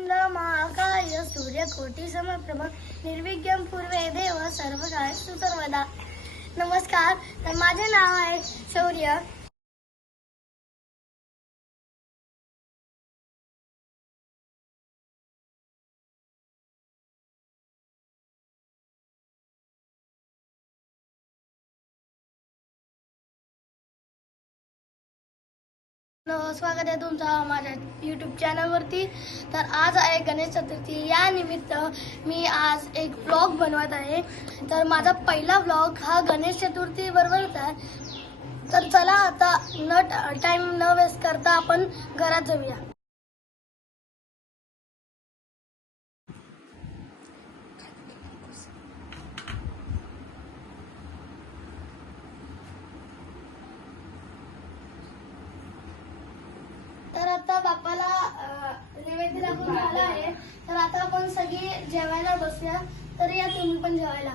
वक्रतुंड महाकाय सूर्यकोटी समप्रभ निर्विघ्नं पूर्वे देव सर्वकार्येषु सर्वदा। नमस्कार, तर माझे नाव आहे शौर्य। स्वागत आहे तुमचं माझ्या यूट्यूब चॅनलवरती। तर आज आहे गणेश चतुर्थी, या निमित्त मी आज एक व्लॉग बनवत आहे। तर माझा पहिला व्लॉग हा गणेश चतुर्थी बरोबरच आहे। तर चला आता टाइम न वेस्ट करता आपण घरात जाऊया। तर आता बाप्पाला नैवेद्य दाखवून झाला आहे। तर आता आपण सगळे जेवायला बसूया। तर या तुम्ही पण जेवायला।